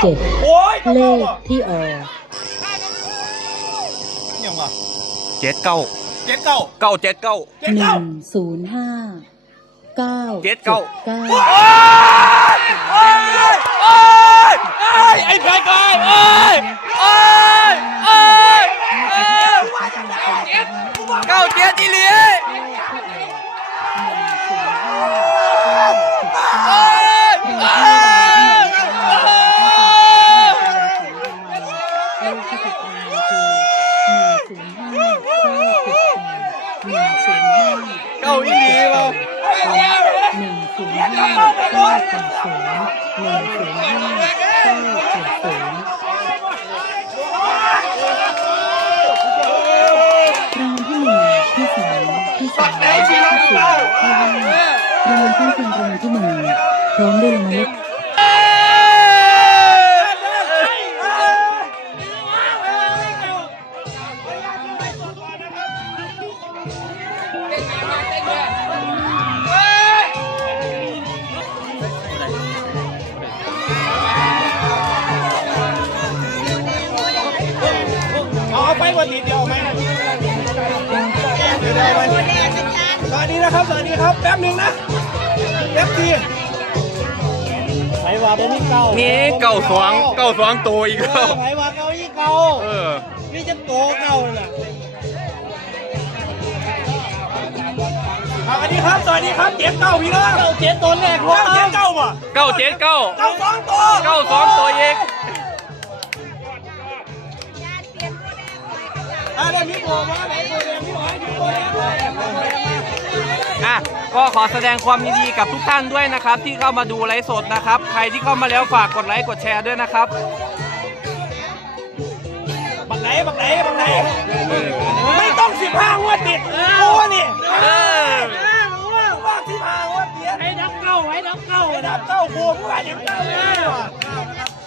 เจ็ดโอ้ยเลขที่ออกยังวะเจ็ดเก้าเจ็ดเก้าเก้าเจ็ดเก้าเจ็ดหเก้านึ่งศูนย์ห้าเก้าเจ็ดเก้าเก้าโอ้ยโอ้ยโอ้ยโอ้ยไอ้แพ้ก้อยโอ้ยโอ้ยโอ้ยโอ้ยเก้าเจ็ดอีหลีโห้าเก้าแปดศูนย์หนึ่งศูนย์ห้าเก้าเจ็ดศูนย์รางวัลที่หนึ่งที่สองที่สามที่สี่ที่ห้ารางวัลข้างเคียงรางวัลที่หนึ่งพร้อมด้วยรางวัลเลข ครับสวัสดีครับ แป๊บหนึ่งนะแป๊บทีไหว่าบ่มีเก่ามีเก้าสองเก้าสองตัวอีกแล้วไหว่าเก่ายี่เก่าเออนี่จะโตเก่าเลยน่ะสวัสดีครับสวัสดีครับเจ็ดเก้าพี่น้องเก้าเจ็ดตัวแรกเก้าเจ็ดเก้าป่ะเก้าเจ็ดเก้าเก้าสองตัวเก้าสองตัวเองอะเดี๋ยวมีตัวมาไหนตัวแดงพี่หอยมีตัวแดงเลย อะก็ขอแสดงความยินดีกับทุกท่านด้วยนะครับ ที่เข้ามาดูไลฟ์สดนะครับ ใครที่เข้ามาแล้วฝากกดไลค์กดแชร์ด้วยนะครับบักไหนบักไหนบักไหนไม่ต้องสิบห้างวดติดโอ้นี่เออว่าสิบห้างวดติดให้ดับเก้าให้ดับเก้าให้ดับเก้าโค้งว่าอย่างเก้า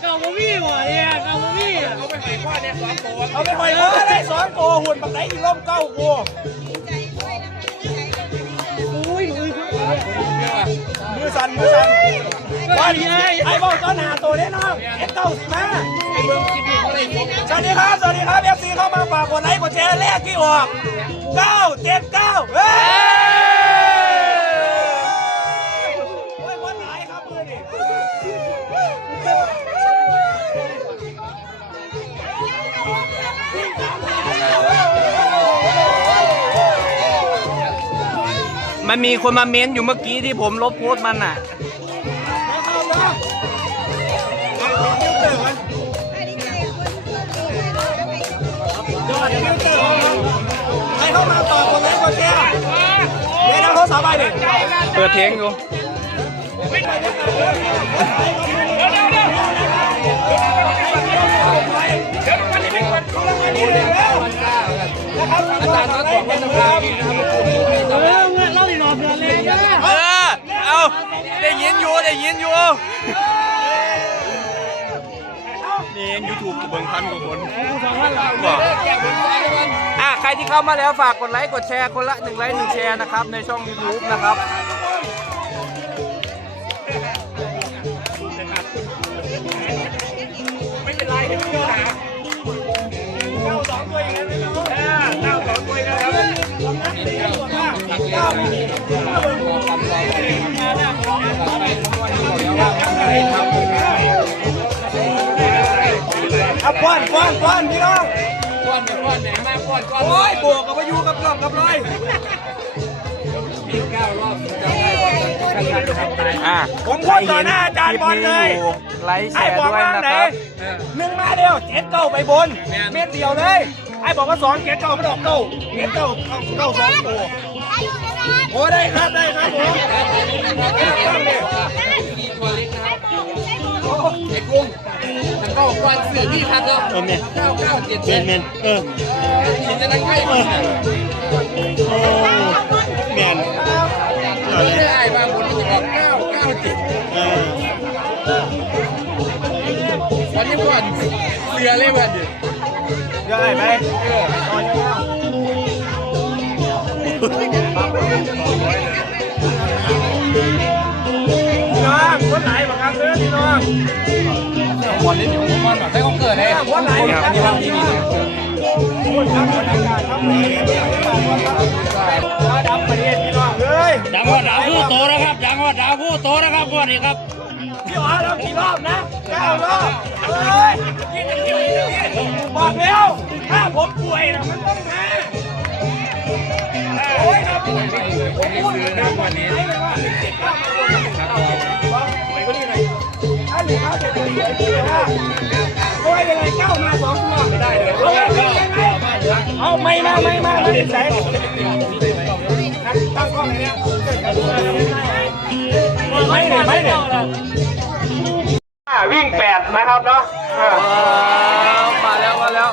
เก้าบ่มีว่ะเนี่ยเก้าบ่มีเอาไปหอยพ่อเนี่ยสองตัวเอาไปหอยพ่อได้สองตัวหุ่นบักไหนอีล่มเก้าโค้อุ้ อสั่นมือสั่นว่าดีไอ้บอกต้นหาตัวแน่นอนเอฟเก้าสิบห้าสวัสดีครับ สวัสดีครับเอฟซีเข้ามาฝากกดไลค์กดแชร์เลขที่ออก979เฮ้ยโอ้ยวันไหนค มือนี่มันมีคนมาเม้นอยู่เมื่อกี้ที่ผมลบโพสต์มันอะให้เข้ามาฝากกดไลค์กดแชร์เดี๋ยวเราเขาสาบายดิเปิดเพลงอยู่อาจารย์ก็บอกว่าจะพาเออเราอีกรอบเดือน เลยเออ เอาได้ยินอยู่ได้ยินอยู่นี่เองยูทูบเบิ่งพันกว่าคนบอกอะใครที่เข้ามาแล้วฝากกดไลค์กดแชร์คนละหนึ่งไลค์หนึ่งแชร์นะครับ ในช่อง YouTube นะครับไม่เป็นไรไม่เป็นไรเก้าสองตัวอย่างนั้นไม่รู้เก้าสองตัวอย่างนั้นเก้า ไม่มีอะป้อนป้อนป้อนพี่น้องป้อนป้อนไหนมาป้อนป้อนโอ้ยบวกกับพายุกับกล่องกับร้อยอะผมพูดต่อหน้าอาจารย์บอลเลยไลค์แชไอ้ร์บอกด้วยว่านะไหนครับ หนึ่งมาเดียวเจ็ดเก้าไปบน เม็ดเดียวเลย ไอ้บอกว่าสองเจ็ดเก้าไม่ดอกเก้าเจ็ดเก้าเก้าเก้าสองตัวโอ้ได้ครับได้ครับผม ไอ้กุ้งมันก็ควันสื่อพี่ทันเนาะเออเมนเก้าเก้าเจ็ดเจ็ดนเมนเออกินจะนั่งใกล้มันเนี่ยโอ้เมนเอาไม่เลยได้บางคนที่บอกเก้าเก้าเจ็ดวันนี้ก่อนเสือเลยวันดิเดี๋ยวไอ้ไปพี่น้องค นไหนบอกครับเด้อพี่น้องบอลเล่นอยู่บอลแบบได้ก็เกิดเลยวันไหนครับนี่ครับนี่นี่คนทำบรรยากาศครับมาดับประเทศพี่น้องเอ้ยดังว่าดาวผู้โตนะครับดังว่าดาวผู้โตนะครับวันนี้ครับพี่อ๋อเรากี่รอบนะเก้ารอบเอ้ยบอกแล้วถ้าผมป่วยนะมันต้องมาโอ้ยครับผมพูดนะวันนี้ นึ่งเป็นเดือาไงเก้ามาสองตัวไม่ได้เลยเอาไม่มาไม่มาไม่ได้ใส่ตั้งกล้องเลยเนี่ยไม่เนี่ยไม่เนี่ยวิ่งแปดนะครับเนาะมาแล้วมาแล้ว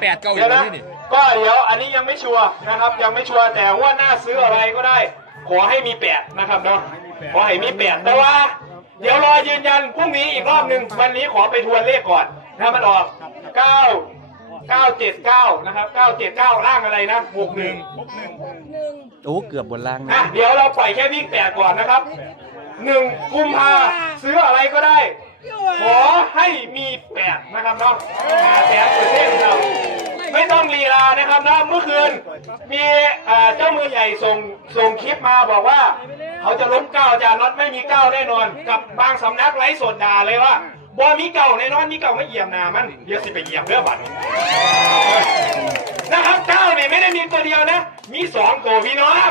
แปดเก้าอยู่นี่นี่ก็เดี๋ยวอันนี้ยังไม่ชัวร์นะครับยังไม่ชัวร์แต่ว่าหน้าซื้ออะไรก็ได้ ขอให้มีแปดนะครับเนาะขอให้มีแปดแต่ว่า เดี๋ยวรอยืนยันพรุ่งนี้อีกรอบหนึ่งวันนี้ขอไปทวนเลขก่อนถ้ามันออกเก้าเก้าเจ็ดเก้านะครับเก้าเจ็ดเก้าล่างอะไรนะหกหนึ่งโอ้เกือบบนล่างนะอะเดี๋ยวเราปล่อยแค่วิ่งแปดก่อนนะครับหนึ่งกุมภาซื้ออะไรก็ได้ ขอให้มีแปดนะครับเนาะแปดเปอร์เซ็นต์ครับ ไม่ต้องลีลานะครับนะเมื่อคืนมีเจ้ามือใหญ่ส่งส่งคลิปมาบอกว่า เขาจะล้มเก้าอาจารย์น็อตไม่มีเก้าแน่นอน กับบางสำนักไลฟ์สดด่าเลยว่าบ่มีเก่าแน่นอนมีเก่าไม่เหยียบนามันเดี๋ยวสิไปเหยียบเรื่องบัตรนะครับเก้าเนี่ยไม่ได้มีตัวเดียวนะ มีสองตัวพี่น้อง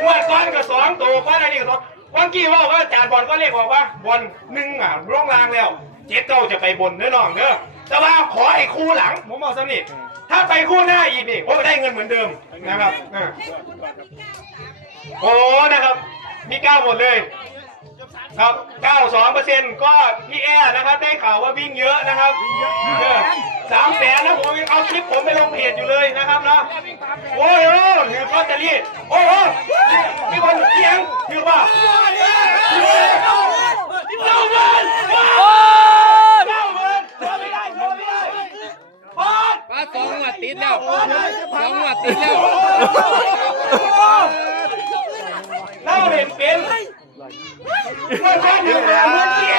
งวดก้อนกับสองตัวก้อนอะไรนี่ก็สองวันกี้ว่าว่าอาจารย์บอลก็เรียกบอกว่าบอลหนึ่งอะร่องรางแล้ว เจ็ดเก้าจะไปบนเด้อน้องเด้อแต่ว่าขอไอ้คู่หลังผมบอกสนิท ถ้าไปคู่หน้าอีกนี่โอ้ได้เงินเหมือนเดิมนะครับอ่าโอ้นะครับมีเก้าหมดเลย ครับ92เปอร์เซ็นต์ก็พี่แอร์นะครับ ได้ข่าวว่าวิ่งเยอะนะครับสามแสนนะผมยังเอาคลิปผมไปลงเพจอยู่เลยนะครับเนาะโอ้ยโอ้ยถือลอตเตอรี่โอ้ยโอ้ยมีคนเสียงถือว่าเก้าหมื่นเก้าหมื่นไม่ได้ไม่ได้บอ สป้าสองหัวติดแล้วสองหัวติดแล้วเล่าเห็นเป็นเมื่อคนถึงมาเมื่อกี้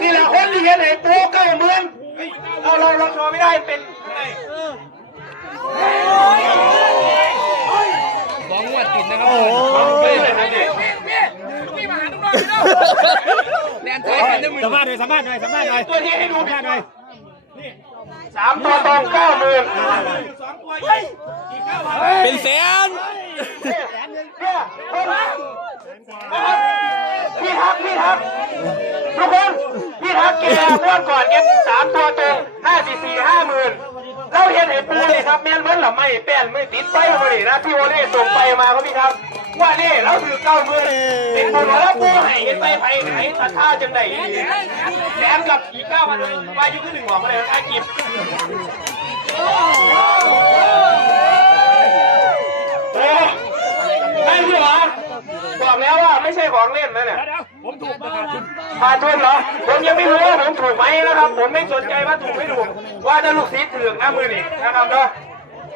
นี่แหละคนที่เห็นไอ้โป๊เก้าหมื่นเราเราเราโชว์ไม่ได้เป็นไงสองหัวติดนะครับไม่เลยนะเด็กแลนใช้กันได้มือสัมภาษณ์หน่อยสัมภาษณ์หน่อยสัมภาษณ์หน่อยตัวที่ให้ดูผิดหน่อย สามตัวตรงเก้าหมื่นสองตัวยี่อีกเก้าพันเป็นแสนเนี่ยพี่ทักพี่ทักทุกคนพี่ทักแกเมื่อก่อนแกสามตัวตรงห้าสี่สี่ห้าหมื่น เราเห็นไอ้ปูเลยครับแม่นเหมือนหรือไม่แป้นไม่ติดไปเลยนะพี่โอเล่ส่งไปมาครับพี่ครับ ว่านี่เราถือเก้ามื่นเป็นปูแล้วปูให้เห็นไปไปไหนตัดท่าจังไหนแถมกับอีกเก้าพันวายุขึ้นหนึ่งหัวมาเลยนะกิบโอ้ไม่พี่หรอบอกแล้วว่าไม่ใช่ของเล่นนะเนี่ย ผมถูกนะครับขาดทุนเหรอ ผมยังไม่รู้ว่าผมถูกไหมนะครับ ผมไม่สนใจว่าถูกไม่ถูก ว่าจะลูกศิษย์ถึงนะมือนี่นะครับเนาะ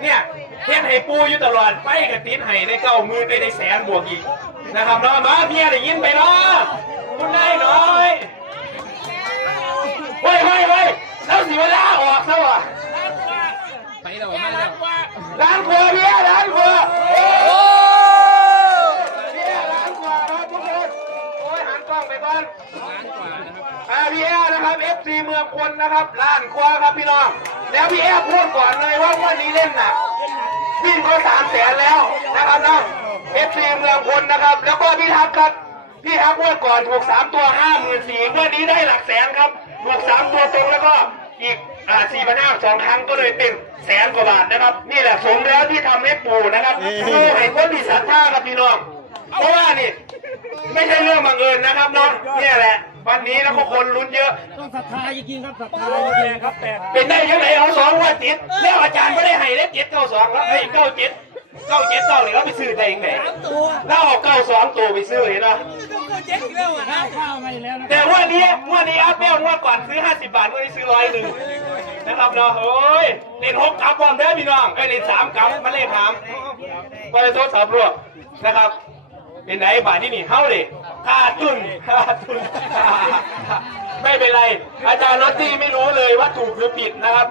เนี่ยเทียนไห้ปูอยู่ตลอดไปกับติดไห้ได้เก้ามือได้ได้แสนบวกอีกนะครับเนาะมาเพียได้ยินไปเนาะคุณได้หน่อยเฮ้ยเฮ้ยเฮ้ยแล้วสิเวลาออกซะวะไปแล้วไม่แล้วร้านครัวเบียร์ร้านครัว โอ้ เบียร์ร้านครัวครับทุกคนโอ้ยหันกล้องไปก่อน ล้านกว่านะครับ อา พี่แอร์นะครับ FC เมืองคนนะครับร้านครัวครับพี่น้อง แล้วพี่แอร์พูดก่อนเลยว่าวันนี้เล่นน่ะวิ่งก็สามแสนแล้วนะครับเนาะ FC เมืองคนนะครับ แล้วก็พี่ทักครับพี่ทักงวดก่อนถูกสามตัวห้าหมื่นสี่วันนี้ได้หลักแสนครับถูกสามตัวตรงแล้วก็อีกอ่าสี่พันห้าสองครั้งก็เลยเป็นแสนกว่าบาทนะครับ นี่แหละสมแล้วที่ทำให้ปู่นะครับดูให้คนที่ศรัทธาครับพี่น้องเพราะว่านี่ ไม่ใช่เรื่องบังเอิญนะครับเนาะเนี่ยแหละ วันนี้นะพวกคนลุ้นเยอะต้องศรัทธาจริงๆครับศรัทธาจริงๆครับแต่เป็นได้ยังไงเอาสองงวันติดแล้วอาจารย์ไม่ได้ให้เล็เจ็ดเก้าสองแล้วให้เก้าเจ็ดเก้าเจ็ดเก้าเลยเราไปซื้อได้ยังไงแล้วเอาเก้าสองตัวไปซื้อเลยนะข้าวมาแล้วนะแต่ว่านี้ว่านี้อัพเบลงว่าก่อนซื้อห้าสิบบาทวันนี้ซื้อร้อยหนึ่งนะครับเนาะเฮ้ยเล่นหกกับความเด้อพี่น้องไอ้ยเล่นสามกับมาเล่นสามไปโทษสามรวบนะครับ เป็นไหนบาทที่นี่เท่าเลยขาดทุนขาดทุน ไม่เป็นไร อาจารย์น็อตตี้ไม่รู้เลยว่าถูกหรือผิดนะครับ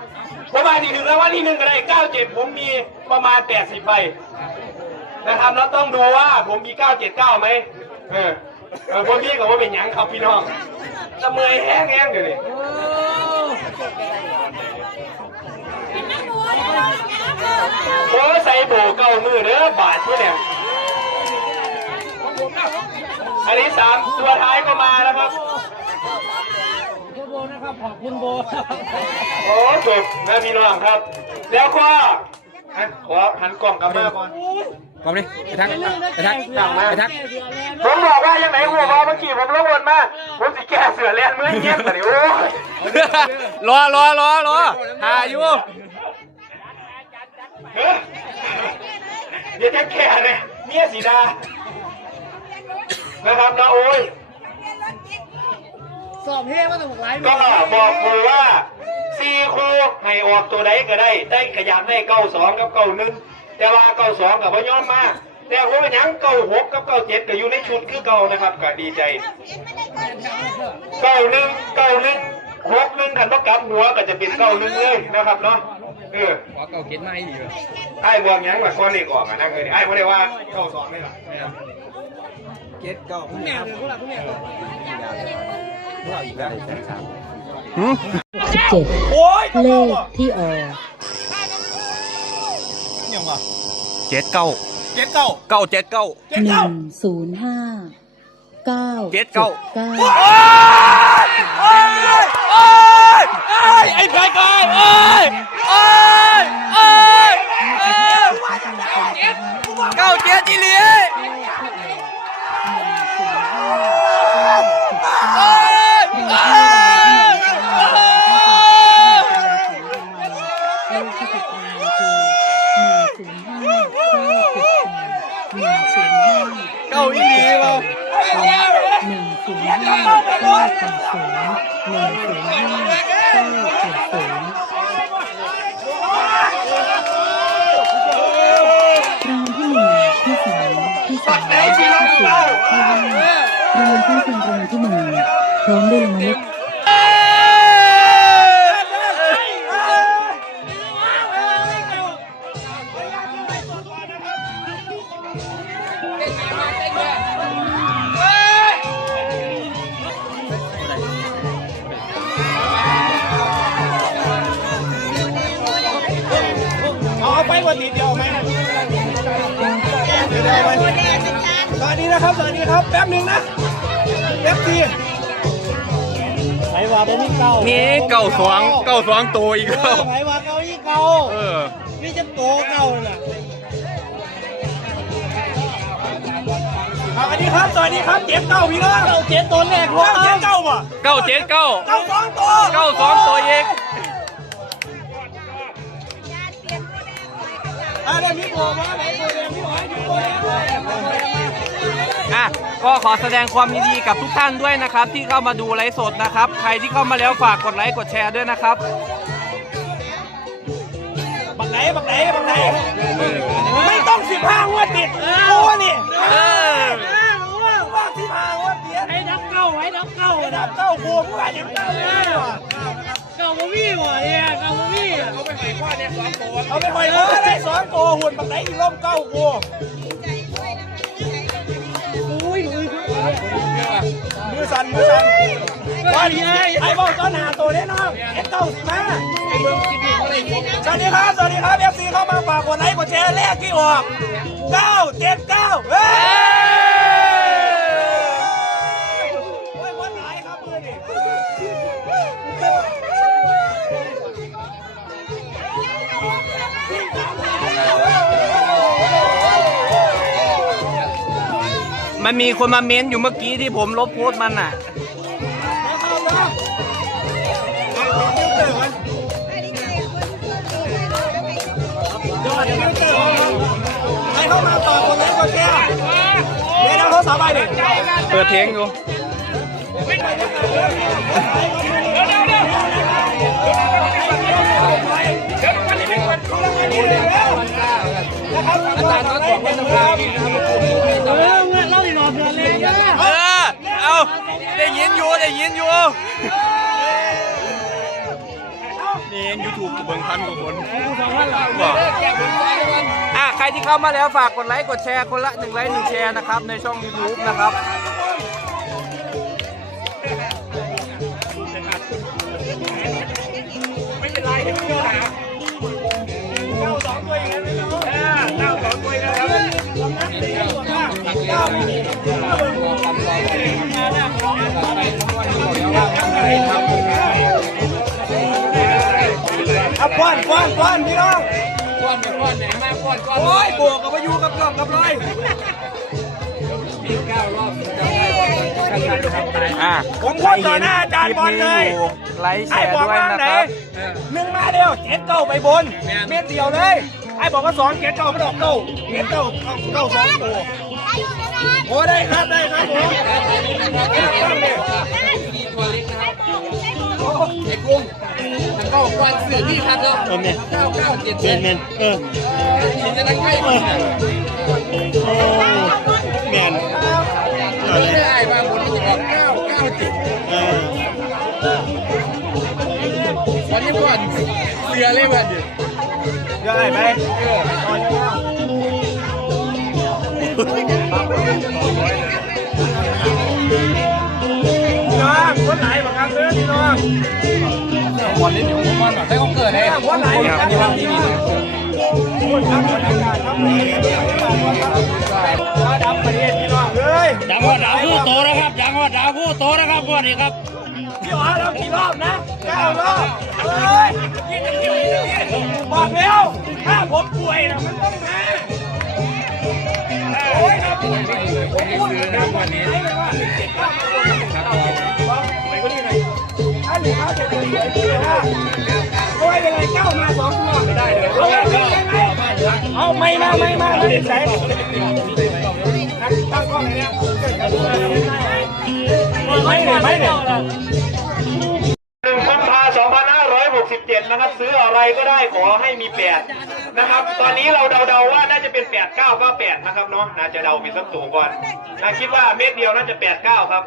เพราะว่าที่ถึงแล้วว่าที่หนึ่งก็ได้เก้าเจ็ดผมมีประมาณแปดสิบใบนะครับแล้วต้องดูว่าผมมีเก้าเจ็ดเก้าไหมเออเออพวกพี่ก็ว่าเป็นหยังครับพี่น้องจะเมอยแห้งแห้งเดี๋ยวนี้โอ้ยใส่โบเก้ามือเด้อบาทที่เนี่ย อันนี้สามตัวท้ายก็มาแล้วครับ คุณโบนะครับขอบคุณโบโอ้จบนะพี่น้องครับ แล้วก็อะขอหันกล่องกลับมาก่อนกลับดิไปทักไปทักกลับมาไปทักผมบอกว่ายังไงหัวพอเมื่อกี้ผมรบกวนมาผมสิแก้เสือเลียนมือเงี้ยบแต่นี่โอ้ยรอรอรอรอหาอยู่เฮ้ยเดี๋ยวจะแก่เลยเมียสีดา นะครับนะโอ้ยสอบเฮ้มาตั้งหกหลายก็บอกครูว่าสี่ครูให้ออกตัวใดก็ได้ ได้ขยันได้เก้าสองกับเก้าหนึ่งแต่ว่าเก้าสองกับพย้อนมาแต่ว่าเป็นหยังเก้าหกกับเก้าเจ็ดก็อยู่ในชุดคือเก้านะครับก็ดีใจเก้าหนึ่งเก้าหนึ่งหกหนึ่งขันต้องกลับหัวก็จะเป็นเก้าหนึ่งเลยนะครับเนาะเออขอเก่าเก็ตไม่ดีไอ้บวกหยังแบบก้อนเล็กออกอะนั่งเลยไอ้ไม่ได้ว่าเก้าสองไม่หรอ เก็ตเก่าแม่เลยพวกเราพวกแม่สิบเจ็ดโอ้ยเลขที่ออกยังวะเจ็ดเก้าเจ็ดเก้าเก้าเจ็ดเก้าหนึ่งศูนย์ห้าเก้าเจ็ดเก้าเก้าโอ้ยโอ้ยโอ้ยไอ้ไก่ก่อนโอ้ยโอ้ยโอ้ยเก้าเจ็ดอีเหลียโอ้ ที่ติดตามคือหนึ่งศูนย์ห้าเก้าเจ็ดแปดหนึ่งศูนย์ห้าเก้าอีหลีเปล่าหนึ่งศูนย์ห้าเก้าแปดศูนย์หนึ่งศูนย์ห้าเก้าเจ็ดศูนย์รางวัลที่หนึ่งที่สองที่สามที่สี่ที่ห้า รางวัลข้างเคียงรางวัลที่หนึ่งพร้อมด้วยรางวัลเลขเอาไปวันนี้เดียวไหมเดี๋ยวเดียวไหมสวัสดีนะครับ สวัสดีครับ แป๊บหนึ่งนะ แป๊บทีไหนว่าได้นี่เก่ามีเก้าสองเก้าสองตัวอีกแล้ว ไหนว่าเก่าอีเก่าเออนี่จะโตเก่าเลยนะสวัสดีครับ สวัสดีครับเจ็บเก้าพี่น้องเก่าเจ็ดตัวแรกเก้าเจ็บเก้าป่ะเก้าเจ็ดเก้า เก้าสองตัวเก้าสองตัวเองอ่าเดี๋ยวมีโผล่มาไหนโผล่แดงพี่หอยอยู่โผล่แดงเลย อะก็ขอแสดงความยินดีกับทุกท่านด้วยนะครับ ที่เข้ามาดูไลฟ์สดนะครับ ใครที่เข้ามาแล้วฝากกดไลค์กดแชร์ด้วยนะครับบักไหนบักไหนบักไหนไม่ต้องสิบห้างวดติดโอ้นี่เออว่าสิบห้างวดติดไอ้ดับเก่าไอ้ดับเก่าไอ้ดับเก้าโผล่ผู้ว่าอย่างเก้าเลยว่ะเก่าบ่มีว่ะเนี่ยเก่าบ่มีเอาไปปล่อยก็ได้สองตัวหุ่นบักไหนอีล่มเก้ากู สั่นมือสั่นว่าดีไอ้ไอ้บอกต้นหาตัวแน่นอนเอ็ดเก้าสิมาสวัสดีครับ สวัสดีครับเอฟซีเข้ามาฝากกดไลค์กดแชร์เลขที่ออกเก้าเจ็ดเก้าเฮ้ย มันมีคนมาเม้นอยู่เมื่อกี้ที่ผมลบโพสต์มันอะ ใครเข้ามาฝากกดไลค์กดแชร์เดี๋ยวเราเขาสาบายดิเปิดเพลงอยู่อาจารย์ก็ขอบคุณนะครับ เออเงินเราอีกรอบเดือนเลยนะเออ เอาได้ยินอยู่ได้ยินอยู่นี่ยูทูบเบิ่งพันกว่าคนบอกอะใครที่เข้ามาแล้วฝากกดไลค์กดแชร์คนละหนึ่งไลค์หนึ่งแชร์นะครับ ในช่อง YouTube นะครับไม่เป็นไรไม่มีปัญหาเก้าสองตัวอย่างนั้นเลยเนาะเก้าสองตัวอย่างนั้น เก้าไม่มีเก้าเบิ่งเอาป้อนป้อนป้อนพี่น้องก้อนไปก้อนไหนมาก้อนก้อนโอ้ยโบกกับพายุกับกล่องกับไรเก้ารอบจำได้ว่าจะทำตายอะผมพูดต่อหน้าอาจารย์บอลเลยไลค์แชไอ้ร์บอกด้วยว่านะไหนครับหนึ่งมาเดียวเจ็ดเก้าไปบน เม็ดเดียวเลย ไอ้บอกว่าสองเจ็ดเก้าไม่ดอกเก้าเจ็ดเก้าเก้าสองโอ้ โอ้ได้ครับได้ครับผมมีตัวเล็กนะครับไอ้กุ้งมันก็ก้อนสื่อพี่ครับเนาะเออเนี่ยเก้าเก้าเจ็ดเจ็ดเมนเออกินจะได้ใกล้กินโอ้แมนไม่ได้บางคนที่บอกเก้าเก้าเจ็ดเออวันนี้ก่อนเสือเลยวันเดียวเรื่องอะไหมพี่ น้องคนไหนบังคับเรื่องพี่น้องวันนี้เดี๋ยวผมว่หน่อยให้เขาเกิดเลยคนไหนบังคับเรื่องพี่น้องคนครับคนอากาศครับมาดับประเทศพี่น้องเฮ้ยดังว่าดาวผู้โตนะครับดังว่าดาวผู้โตนะครับวันนี้ครับพี่อ๋อเรากี่รอบนะเก้ารอบเฮ้ยบอกแล้วถ้าผมป่วยนะมันต้องมา เลยว่าเจ็ดเก้าไปก็นี่หน่อยถ้าหนึ่งเขาจะเป็นเดือนที่ห้าโอ้เป็นไรเก้ามาสองตัวไม่ได้เลยเอาไม่มาไม่มาไม่ได้ใช้ตั้งกล้องเนี่ยไม่เนี่ยไม่เนี่ย นะครับ ซื้ออะไรก็ได้ขอให้มีแปดนะครับ ตอนนี้เราเดาๆว่าน่าจะเป็นแปดเก้าเก้าแปดนะครับเนาะน่าจะเดาผิดสักสูงก่อนนะคิดว่าเม็ดเดียวน่าจะแปดเก้าครับ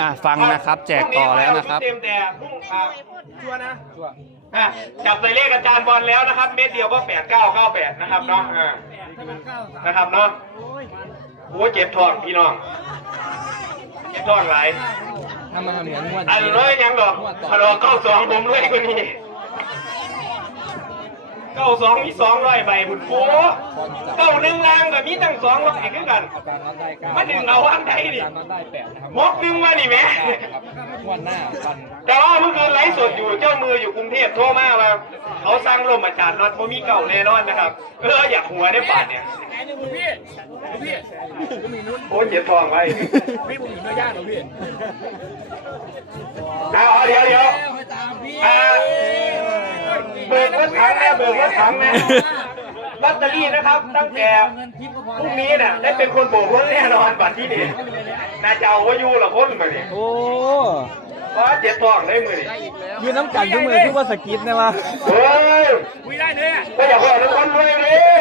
อะฟังนะครับ แจกต่อแล้วนะครับเต็มแต่พรุ่งอ่าชัวร์นะอะจับใส่เลขอาจารย์บอลแล้วนะครับ เม็ดเดียวก็แปดเก้าเก้าแปดนะครับเนาะอ่านะครับเนาะโอ้เจ็บท้องพี่น้องเจ็บท้องหลาย ทำมาเหมือนงวด อันร้อยยังดอกพอดอกเก้าสองผมด้วยคนนี้ เก้าสองมีสองร้อยใบบุญโฟเก้าหนึ่งลางแบบมีตั้งสองร้อยขึ้นกันอาจารย์นัดได้เก้ามาดึงเอาอันใดดิอาจารย์นัดได้แปดนะครับมกดึงมานี่แหม่ครับงวดหน้าปันแต่ว่าเมื่อคืนไลฟ์สดอยู่เจ้ามืออยู่กรุงเทพโทรมาว่าเขาสร้างลมอาจารย์น็อตเพราะมีเก่าแน่นอนนะครับเอออยากหัวได้ป่านเนี่ยโอ้ยเจ็บทองไว้พี่ผมอยู่เนื้อย่างเหรอพี่เอาเดี๋ยวเดี๋ยวอ่า เบิกรถถังนะเบิกรถถังนะลอตเตอรี่นะครับ ตั้งแต่พรุ่งนี้น่ะได้เป็นคนโบกรถแน่นอนบัตรที่นี่น่าจะเอาไว้อยู่ละคนมาเนี่ยโอ้ว่าเจ็บท้องได้มือนี่ยืนน้ำกันทุกมือคือว่าสกิปนะวะเฮ้ยคุยได้เลยก็อย่าบอกทุกคนด้วยเลย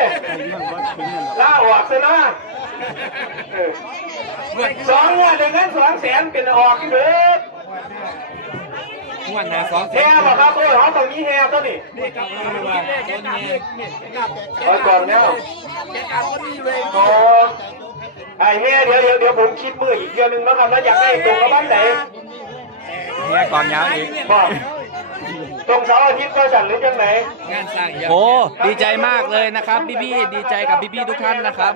ล่าออกซะนะเออสองงวดหนึ่งนั้นสองแสนเป็นออกที่เบิด งวนหน้าสองแสแฮนบ่ครับเอ้ยหอมตรงนี้แฮตัวนี้เอาก่อนเนี่ยโอ้ไอ้แฮเดี๋ยวเดี๋ยวเดี๋ยวผมคิดมืออีกเดือนหนึงแล้วครับแล้วอยากได้ตรงกับบ้านไหนเนี่ยก่อนยาวอีก บอก ตรงเสาร์อาทิตย์ก็จัดหรือจังไหนงานสร้างอย่างโอ้ดีใจมากเลยนะครับพี่พี่ๆดีใจกับพี่พี่ๆทุกท่านนะครับ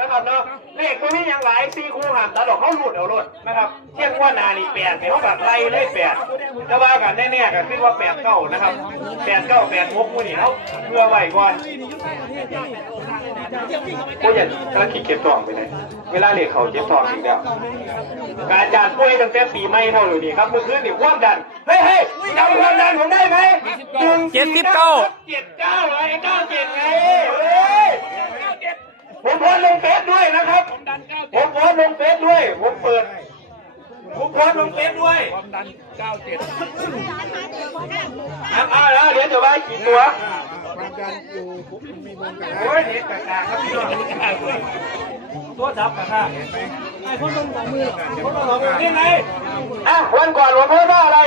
นะครับเนาะเลขตัวนี้ยังหลายซีคู่หามตลอดเขาหลุดเอาหลุดนะครับเที่ยงว่านานี่แปดเขาแบบไล่เลยแปดจะว่ากันแน่ๆกันคิดว่าแปดเก้านะครับแปดเก้าแปดหกมือนี่เขาเพื่อไว้ก่อนก็อย่าถ้าขี้เก็บทองไปเลยเวลาเลขเขาเก็บทองอีกแล้วการอาจารย์ป่วยตั้งแต่ปีใหม่เท่าหรือนี่ครับเมื่อคืนนี่ความดันเฮ้ยเฮ้ยจำความดันผมได้ไหมหนึ่งเจ็ดสิบเก้าเจ็ดเก้าไอ้เก้าเจ็ดไงเฮ้ยผมโพสต์ลงเฟซด้วยนะครับ ผมโพสต์ลงเฟซด้วย ผมเปิดผมโพสต์ลงเฟซด้วยความดันเก้าเจ็ดอะอะแล้วเดี๋ยวจะว่ากี่ตัวโอ้ยเด็กกากาครับพี่น้อง ตัวจับกระค่ะไอ้คนลงสองมือคนลงสองมือนี่ไงอะวันก่อนหลวงพ่อว่าอะไร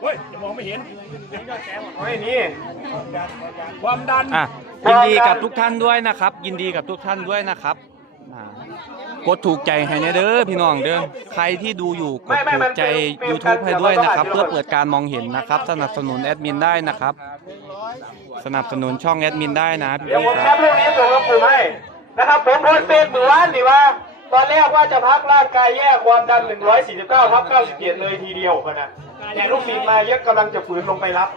เฮ้ยจะมองไม่เห็นไม่นี่ความดันอะยินดีกับทุกท่านด้วยนะครับ ยินดีกับทุกท่านด้วยนะครับกดถูกใจให้เด้อพี่น้องเด้อใครที่ดูอยู่กดถูกใจ YouTube ให้ด้วยนะครับ เพื่อเปิดการมองเห็นนะครับ สนับสนุนแอดมินได้นะครับ สนับสนุนช่องแอดมินได้นะพี่เดี๋ยวผมคแครับปรูปนี้ส่งกับผมให้ นะครับผมโพสต์เฟซเมื่อวานนี่ว่า ตอนแรกว่าจะพักร่างกายแย่ความดัน 149ทับ97 เลยทีเดียวกันนะแต่ลูกศิษย์มาเยอะกำลังจะฝืนลงไปรับ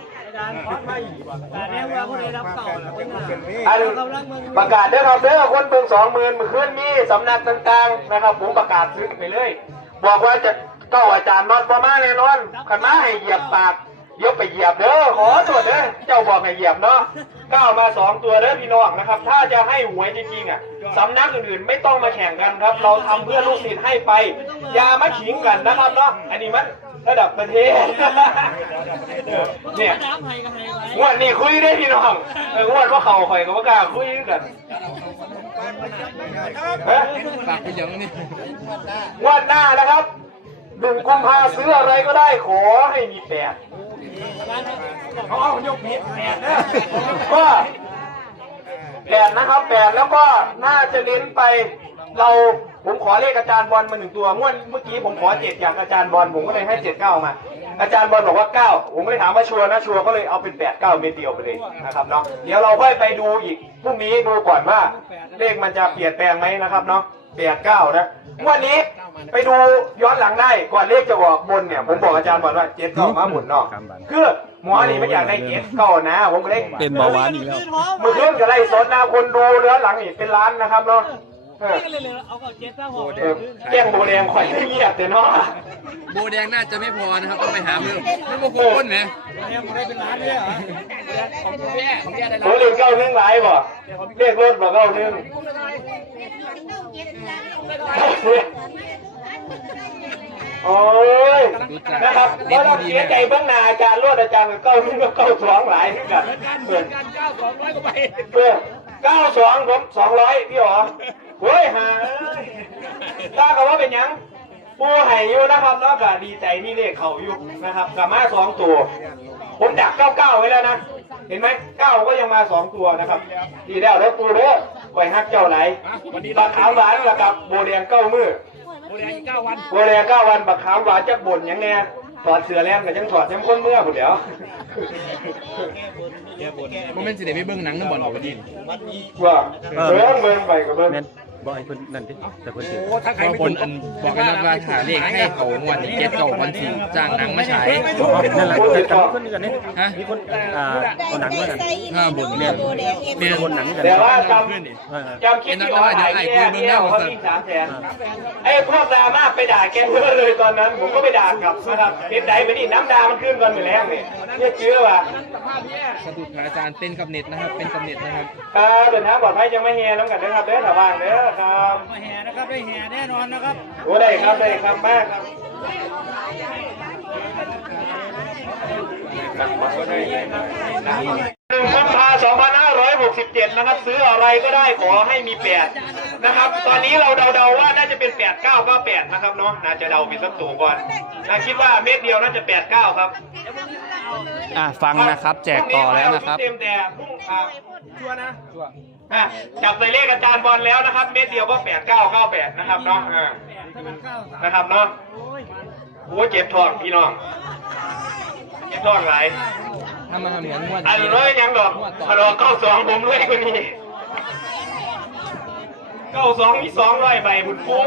อันประกาศเด้อครับเด้อคนเบิ่งสองหมื่นมือขึ้นมีสำนักต่างๆนะครับ ผมประกาศซื้อไปเลย บอกว่าจะเก้าอาจารย์นอนประมาแน่นอนขันมาให้เหยียบปาก ยกไปเหยียบเด้อขอตรวจเด้อเจ้าบอกให้เหยียบเนาะก้าวมาสองตัวเด้อพี่น้องนะครับ ถ้าจะให้หวยจริงๆอะสำนักอื่นๆไม่ต้องมาแข่งกันครับ เราทำเพื่อลูกศิษย์ให้ไปอย่ามาขิงกันนะครับเนาะอันนี้มันระดับประเทศเนี่ยงวดนี้คุยได้พี่น้องงวดว่าเขาข่อยก็บ่ากล้าคุยกันฮะฝากไปยังนี่งวดหน้านะครับหนึ่งกุมภาซื้ออะไรก็ได้ขอให้มีแปด เอาเอายกผิดแปดนะก็แปดนะครับแปดแล้วก็น่าจะเน้นไป เราผมขอเลขอาจารย์บอลมาหนึ่งตัวงวดเมื่อกี้ผมขอเจ็ดอย่างอาจารย์บอลผมก็เลยให้เจ็ดเก้ามา อาจารย์บอลบอกว่าเก้าผมก็เลยถามว่าชัวร์นะชัวร์ก็เลยเอาเป็นแปดเก้าเม็ดเดียวไปเลยนะครับเนาะเดี๋ยวเราค่อยไปดูอีกพรุ่งนี้ดูก่อนว่า เลขมันจะเปลี่ยนแปลงไหมนะครับเนาะ แปดเก้านะงวันนี้ไปดูย้อนหลังได้ก่อนเลขจะออกบนเนี่ย ผมบอกอาจารย์บอลว่าเจ็ดเก้ามาหมุนเนาะคือหมอนี่ไม่อยากได้เจ็ดเก้านะ ผมก็เลยเป็นเบาหวานอีกแล้วมือเล่นกับไรสดนะคนดูเนื้อหลังอีกเป็นล้านนะครับเนาะ เออเออแจ้งโบแดงข่อยไม่เงียบแต่เนาะโบแดงน่าจะไม่พอนะครับต้องไปหาเพิ่มไม่โมโหคนไหมโบเรียนเก้าเรื่องไรบ่เรียกรถบ่เก้าเรื่องโอ้ยนะครับเพราะเราเสียใจเบื้องหน้าอาจารย์รวดอาจารย์กับเก้าเรื่องกับเก้าสองหลายที่กันเพื่อนเก้าสองร้อยก็ไปเพื่อนเก้าสองผมสองร้อยพี่หรอ เฮ้ยหาตากับว่าเป็นหยังปูไห่อยู่นะครับแล้วก็ดีใจนี่เลขเขาอยู่นะครับกับมาสองตัว ผมดักเก้าเก้าไว้แล้วนะ เห็นไหมเก้าก็ยังมาสองตัวนะครับ ดีแล้วแล้วปูเด้อปล่อยฮักเจ้าไหลบักขาวหวานแล้วกับโบแดงเก้ามือโบแดงเก้าวันโบแดงเก้าวันบักขาวหวานจะบ่นหยังแน่ถอดเสื้อแล้วกับยังถอดยังค้นเมื่อหมดแล้วโมเมนต์สิเดไม่เบิ้งหนังน้ำบอลออกมาดีว่าเบิ่งเบิ่งไปก็เบิ่งแม่น บอกไอ้คนนั่นดิแต่คนถือเพราะคนอันบอกกันว่าหาเลขให้เขางวดเจ็ดเก่าวันที่จ้างหนังมาฉาย นั่นแหละเกิดกันคนนี้กันนี่ฮะ มีคนอ่าเอาหนังด้วยกันห้าบุญเนี่ยเมียคนหนังกันแต่ว่าจเออำจำคลิปที่เขาถ่ายแย่แย่เขาที่สามแสนไอ้พวกดราม่าไปด่าแกเยอะเลยตอนนั้น ผมก็ไปด่ากลับนะครับเป็นไดไปนี่น้ำดามันขึ้นก่อนไปแล้วเนี่ยเนี่ยเชื่อว่ะสะดุดพระอาจารย์เป็นกับเน็ตนะครับ เป็นกับเน็ตนะครับครับเดินทางปลอดภัยจะไม่แห่น้ำกันนะครับเด้อถ้าว่างเด้อครับมาแห่นะครับได้แห่แน่นอนนะครับโอ้ได้ครับได้ครับมากครับหนึ่งกุมภาสองพันห้าร้อยหกสิบเจ็ดนะครับ ซื้ออะไรก็ได้ขอให้มีแปดนะครับ ตอนนี้เราเดาๆว่าน่าจะเป็นแปดเก้าก็แปดนะครับเนาะน่าจะเดาเป็นสักตัวก่อนนะคิดว่าเม็ดเดียวน่าจะแปดเก้าครับอะฟังนะครับ แจกต่อแล้วนะครับเต็มแต่พรุ่งอ่าชัวร์นะ อะจับไปเลขอาจารย์บอลแล้วนะครับ เม็ดเดียวก็แปดเก้าเก้าแปดนะครับเนาะอ่านะครับเนาะโอ้เจ็บท้องพี่น้องเจ็บท้องหลายถ้ามาทำเหมือนงวดอันน้อยยังดอกพอดอกเก้าสองผมเลยกว่านี้ เก้าสองมีสองร้อยใบบุญโอ้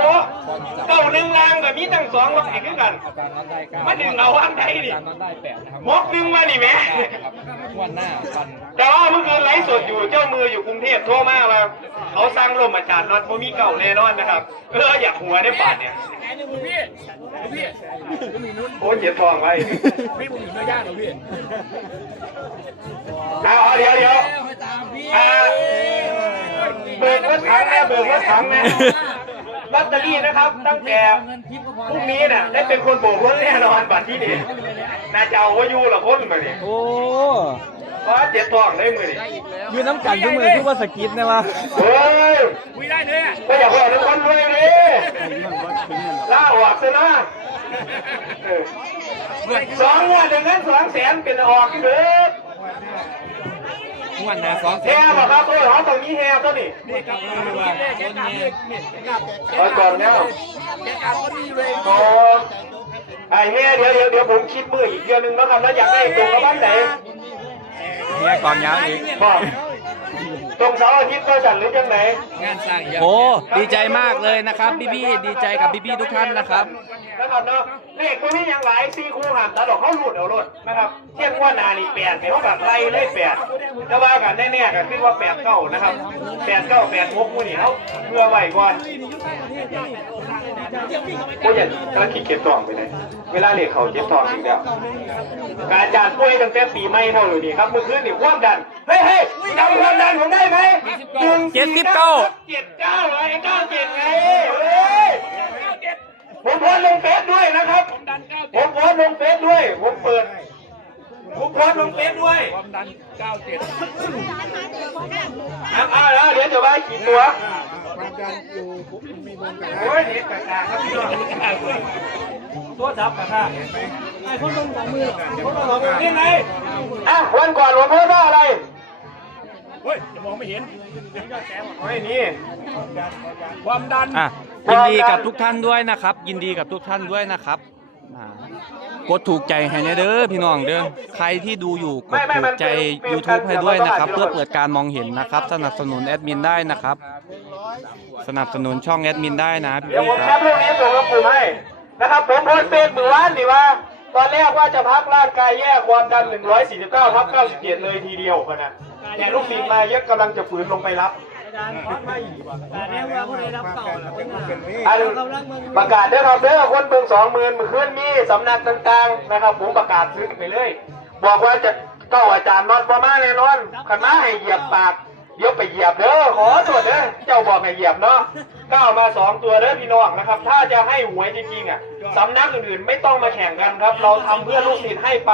เก้าหนึ่งลางกับมีตั้งสองร้อยคือกันอาจารย์นัดได้เก้ามาดึงเอาอันใดอาดิจารย์นัดได้แปดนะครับมกหนึ่งมานี่แหม่ครับงวดหน้าปันแต่ว่าเมื่อคืนไลฟ์สดอยู่เจ้ามืออยู่กรุงเทพโทรมาว่าเขาสร้างลมอาจารย์น็อตเพราะมีเก่าแน่นอนนะครับเอออยากหัวได้ป่านเนี่ยโอ้ยเจ็บท้องไว้พี่ผมอยู่เนื้อย่างเหรอพี่เอาเดี๋ยวเดี๋ยวอ่า เบิกรถถังนะเบิกรถถังนะลอตเตอรี่นะครับ ตั้งแต่พรุ่งนี้น่ะได้เป็นคนโบกรถแน่นอนบัตรที่นี่น่าจะเอาไว้อยู่ละคนมาเนี่ยโอ้เอว่าเจ็บท้องได้มือนี่ยืนน้ำกันทุกมือทุกว่าสกิปนะวะเฮ้ยคุยได้เลยอะไม่อยากบอกทุกคนเลยดิล่าออกซะนะเออสองงวดหนึ่งนั้นสองแสนเป็นออกที่เบิด ม่วนนะสองแฮบอกครับเออเขาตรงนี้แฮตัวนี้เอาก่อนแล้วโอ้ไอ้แม่เดี๋ยวเดี๋ยวเดี๋ยวผมคิดมืออีกเดือนหนึงแล้วครับแล้วอยากได้ตรงกับบ้านไหนเนี่ยกองยาวอีกบอกตรงเสาร์อาทิตย์ก็จัดหรือจังไหนงานสร้างเยอะโอ้ดีใจมากเลยนะครับพี่พี่ๆดีใจกับพี่พี่ๆทุกท่านนะครับนะครับเนาะ เลขตัวนี้ยังหลายซีคู่หามตาดอกเขาหลุดเอาหลุดนะครับเทียบว่านานี่แปดเนี่ยเขาแบบไล่เลยแปดแต่ว่ากันแน่ๆกันคิดว่าแปดเก้านะครับแปดเก้าแปดหกมือนี่เขาเพื่อไว้ก่อนก็อย่าถ้าขีดเก็บทองไปเลยเวลาเลขเขาเก็บทองอีกแล้วการอาจารย์ป่วยตั้งแต่ปีใหม่เท่าเลยนี่ครับเมื่อคืนนี่ความดันเฮ้ยเฮ้ยจำความดันผมได้ไหมหนึ่งเจ็ดสิบเก้าเจ็ดเก้าไอ้เก้าเจ็ดไงเฮ้ย ผมโพสต์ลงเฟซด้วยนะครับผมโพสต์ลงเฟซด้วย ผมเปิด ผมโพสต์ลงเฟซด้วยความดันเก้าเจ็ดอะอะแล้วเดี๋ยวจะไปขี่ตัวโอ้ยเด็กกระจายครับพี่น้องตัวจับกระชากไอ้คนต้องสองมือคนต้องสองมือนี่ไงอะวันก่อนหลวงพ่อว่าอะไร เฮ้ยจะมองไม่เห็นโอ้ยนี่ความดันอะยินดีกับทุกท่านด้วยนะครับ ยินดีกับทุกท่านด้วยนะครับอ่ากดถูกใจให้แน่เด้อพี่น้องเด้อใครที่ดูอยู่กดถูกใจ YouTube ให้ด้วยนะครับ เพื่อเปิดการมองเห็นนะครับ สนับสนุนแอดมินได้นะครับ สนับสนุนช่องแอดมินได้นะพี่เดี๋ยวผมคแครับ ปเรื่องนี้ส่งกับผมให้นะครับผมโพสต์เฟซมือวานนี่ว่า ตอนแรกว่าจะพักร่างกายแยกความดัน 149ทับ97 เลยทีเดียวพะนะ แต่ลูกศิษย์มาเยอะกำลังจะฝืนลงไปรับอันประกาศเด้อครับเด้อคนเบิ่งสองหมื่นมือขึ้นมีสำนักต่างๆนะครับ ผมประกาศซื้อไปเลย บอกว่าจะเก้าอาจารย์นอนประมาณแน่นอนขันมาให้เหยียบปากเดี๋ยวไปเหยียบเด้อขอตรวจเด้อเจ้าบอกให้เหยียบเนาะก้าวมาสองตัวเด้อพี่น้องนะครับ ถ้าจะให้หวยจริงๆอะสำนักอื่นๆไม่ต้องมาแข่งกันครับ เราทำเพื่อลูกศิษย์ให้ไป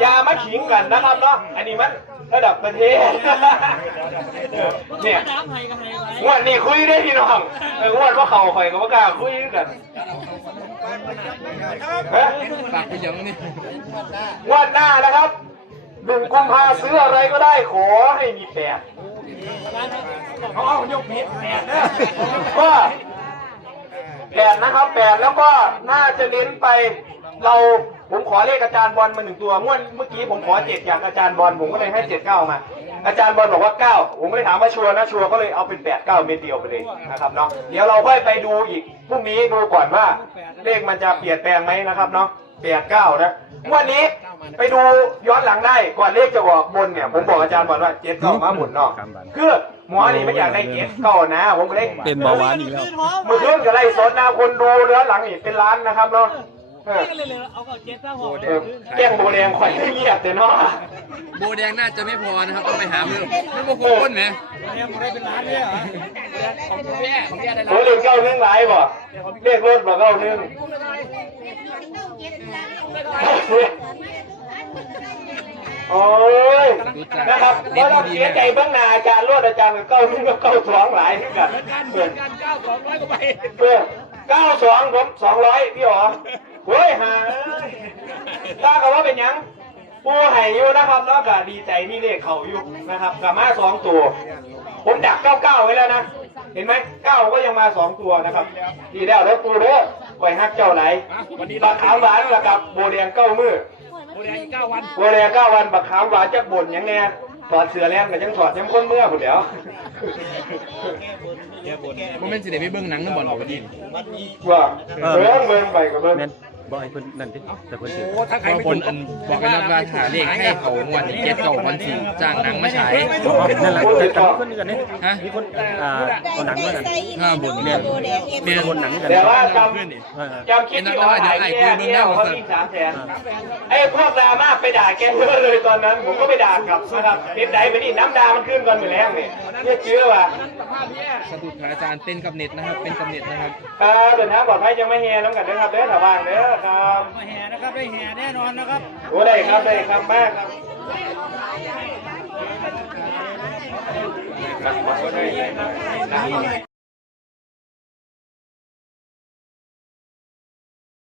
อย่ามาขิงกันนะครับเนาะอันนี้มัน ระดับประเทศ เนี่ยงวดนี้คุยได้พี่น้องเอองวดว่าเขาข่อยกับว่ากล้าคุยกันเฮ้ยฝากไปยังนี่งวดหน้านะครับหนึ่งกุมภาซื้ออะไรก็ได้ขอให้มีแปดเขาเอายกผิดแปดนะก็แปดนะครับแปดแล้วก็น่าจะเน้นไปเรา ผมขอเลขอาจารย์บอลมาหนึ่งตัวเมื่อเมื่อกี้ผมขอเจ็ดอย่างอาจารย์บอลผมก็เลยให้เจ็ดเก้ามา อาจารย์บอลบอกว่าเก้าผมไม่ได้ถามว่าชัวร์นะชัวร์ก็เลยเอาเป็นแปดเก้าเม็ดเดียวไปเลยนะครับเนาะเดี๋ยวเราค่อยไปดูอีกพรุ่งนี้ดูก่อนว่า เลขมันจะเปลี่ยนแปลงไหมนะครับเนาะแปดเก้านะงวันนี้ไปดูย้อนหลังได้ก่อนเลขจะออกบนเนี่ยผมบอกอาจารย์บอลว่าเจ็ดเก้ามาหมุนเนาะคือหมอนี่ไม่อยากได้เจ็ดเก้านะผมก็เลยเป็นเบาหวานอีกแล้วมือขึ้นกับไล่สดนะคนดูเนื้อหลังอีกเป็นล้านนะครับเนาะ เออเออแกล้งโบแดงข่อยไม่เงียบแต่เนาะโบแดงน่าจะไม่พอนะครับต้องไปหามือไม่โมโหคนไหมของแม่ของแม่ได้โอ้เรื่องเก้าเรื่องไรบ่เลขรถบ่เก้าเรื่องโอ้ยนะครับเพราะเราเสียใจเบื้องหน้าอาจารย์รวดอาจารย์กับเก้าเรื่งกับเก้าสองหลายที่กันเพื่อนกันเก้าสองร้อยกว่าใบเก้าสองผมสองร้อยพี่หรอ เฮ้ยหาถ้ากับว่าเป็นหยังปูไห่อยู่นะครับแล้วก็ดีใจมีเลขเขาอยู่นะครับกับมาสองตัว ผมดักเก้าเก้าไว้แล้วนะ เห็นไหมเก้าก็ยังมาสองตัวนะครับ ดีแล้วแล้วปูเด้อปล่อยฮักเจ้าไหลวันนี้บักขามหวานแล้วกับโบแดงเก้ามือโบแดงอีกเก้าวันโบแดงเก้าวันบักขามหวานจะบ่นหยังแน่ถอดเสื้อแล้วก็ยังถอดยังคนเมื่อผมเดี๋ยวผมเป็นสิเดไม่เบิ้งหนังน้ำบอลของวันนี้ว่าเบิ่งเบิ่งไปกับเบิ่งแม่น บอกให้เพิ่นนั่นดิแต่เพิ่นถือโอ้ถ้าใครไม่ถูกอันบอกกันนะว่าหาเลขให้เขางวดนี้เจ็ดเก้าวันสี่จ้างหนังมาฉายอ๋อนั่นแหละแต่แต่มีคนอื่นกันนี่ฮะ มีคนอ่าเอาหนังมากันห้าบนเมียนมีคนหนังกันแต่ว่าจเออำจำคลิปที่เราถ่ายแย่แย่เขาที่สามแสนไอ้พวกดราม่าไปด่าแกเยอะเลยตอนนั้น ผมก็ไปด่ากลับนะครับเห็นไหนไปนี่น้ำดามันขึ้นก่อนไปแล้วเนี่ยเนี่ยเชื่อว่ะสะดุดพระอาจารย์เป็นกับเน็ตนะครับ เป็นกับเน็ตนะครับครับเดินทางปลอดภัยจะไม่แห่น้ำกันนะครับเด้อชาวบ้านเด้อครับมาแห่นะครับได้แห่แน่นอนนะครับโอ้ได้ครับได้ครับมากครับ